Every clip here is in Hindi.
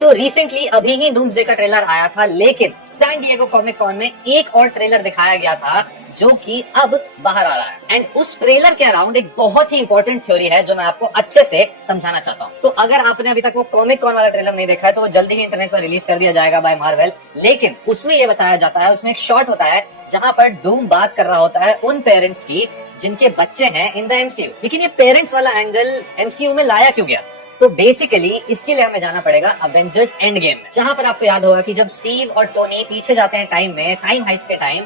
तो रिसेंटली अभी ही डूम्सडे का ट्रेलर आया था, लेकिन सैन डिएगो कॉमिक कॉन में एक और ट्रेलर दिखाया गया था जो कि अब बाहर आ रहा है। एंड उस ट्रेलर के अराउंड एक बहुत ही इंपॉर्टेंट थ्योरी है जो मैं आपको अच्छे से समझाना चाहता हूँ। तो अगर आपने अभी तक वो कॉमिक कॉन वाला ट्रेलर नहीं देखा है तो वो जल्दी ही इंटरनेट पर रिलीज कर दिया जाएगा बाय मार्वल। लेकिन उसमें ये बताया जाता है, उसमें एक शॉट होता है जहां पर डूम बात कर रहा होता है उन पेरेंट्स की जिनके बच्चे हैं इन द एमसीयू। लेकिन ये पेरेंट्स वाला एंगल एमसीयू में लाया क्यों गया? तो बेसिकली इसके लिए हमें जाना पड़ेगा अवेंजर्स एंड गेम में, जहां पर आपको याद होगा कि जब स्टीव और टोनी पीछे जाते हैं टाइम में, टाइम हाइस्ट के टाइम,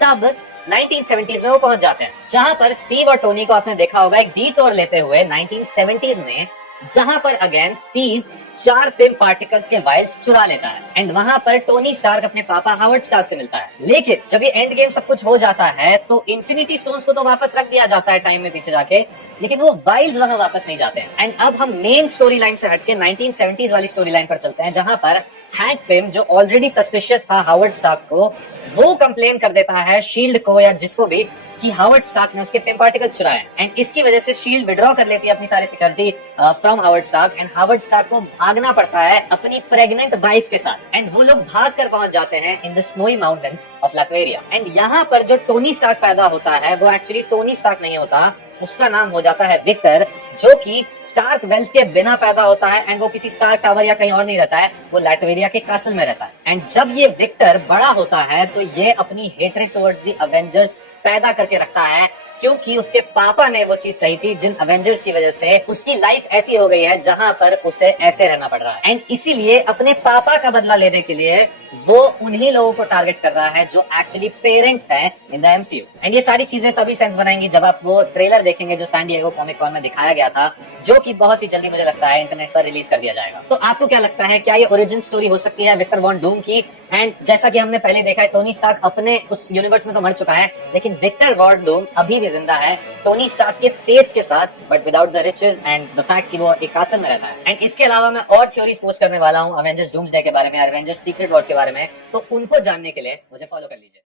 तब 1970s में वो पहुंच जाते हैं, जहां पर स्टीव और टोनी को आपने देखा होगा एक डिटोर लेते हुए 1970s में, जहां पर अगेन स्टीव 4 पिम पार्टिकल्स के वाइल्स चुरा लेता है एंड वहां पर टोनी स्टार्क अपने पापा हावर्ड स्टार्क से मिलता है। लेकिन जब ये एंड गेम सब कुछ हो जाता है तो इन्फिनिटी स्टोन्स को तो वापस रख दिया जाता है टाइम में पीछे जाके, लेकिन वो वाइल्स वहां वापस नहीं जाते हैं। एंड अब हम मेन स्टोरी लाइन से हटके 1970s वाली स्टोरी लाइन पर चलते हैं, जहां पर हैंक पिम जो ऑलरेडी सस्पिशियस था हावर्ड स्टार्क को, वो कंप्लेन कर देता है शील्ड को या जिसको भी कि हावर्ड स्टार्क ने उसके पिम पार्टिकल चुराए एंड इसकी वजह से शील्ड विड्रॉ कर लेती है अपनी सारी security from Howard Stark and Howard Stark को भागना पड़ता है अपनी प्रेग्नेंट वाइफ के साथ एंड वो लोग भाग कर पहुंच जाते हैं in the snowy mountains of Latveria. And यहाँ पर जो टोनी स्टार्क पैदा होता है वो एक्चुअली टोनी स्टार्क नहीं होता, उसका नाम हो जाता है विक्टर, जो कि स्टार्क वेल्थ के बिना पैदा होता है एंड वो किसी स्टार्क टावर या कहीं और नहीं रहता है, वो लैटवेरिया के कासल में रहता है। एंड जब ये विक्टर बड़ा होता है तो ये अपनी हेट्रेड टुवर्ड्स द अवेंजर्स पैदा करके रखता है, क्योंकि उसके पापा ने वो चीज सही थी जिन अवेंजर्स की वजह से उसकी लाइफ ऐसी हो गई है जहां पर उसे ऐसे रहना पड़ रहा है। एंड इसीलिए अपने पापा का बदला लेने के लिए वो उन्हीं लोगों को टारगेट कर रहा है जो एक्चुअली पेरेंट्स हैं इन द एमसीयू। एंड ये सारी चीजें तभी सेंस बनाएंगी जब आप वो ट्रेलर देखेंगे जो सैन डिएगो कॉमिक कॉन में दिखाया गया था, जो कि बहुत ही जल्दी मुझे लगता है इंटरनेट पर रिलीज कर दिया जाएगा। तो आपको क्या लगता है, क्या ये ओरिजिन स्टोरी हो सकती है विक्टर वॉन डूम की? एंड जैसा कि हमने पहले देखा है टोनी स्टार्क अपने उस यूनिवर्स में तो मर चुका है, लेकिन विक्टर वॉन डूम अभी भी जिंदा है टोनी स्टार्क के फेस के साथ, but without the riches and the fact कि वो एक कासल में रहता है। एंड इसके अलावा मैं और थ्योरीज पोस्ट करने वाला हूँ अवेंजर्स डूम्सडे के बारे में, अवेंजर्स सीक्रेट वॉर्स के बारे में, तो उनको जानने के लिए मुझे फॉलो कर लीजिए।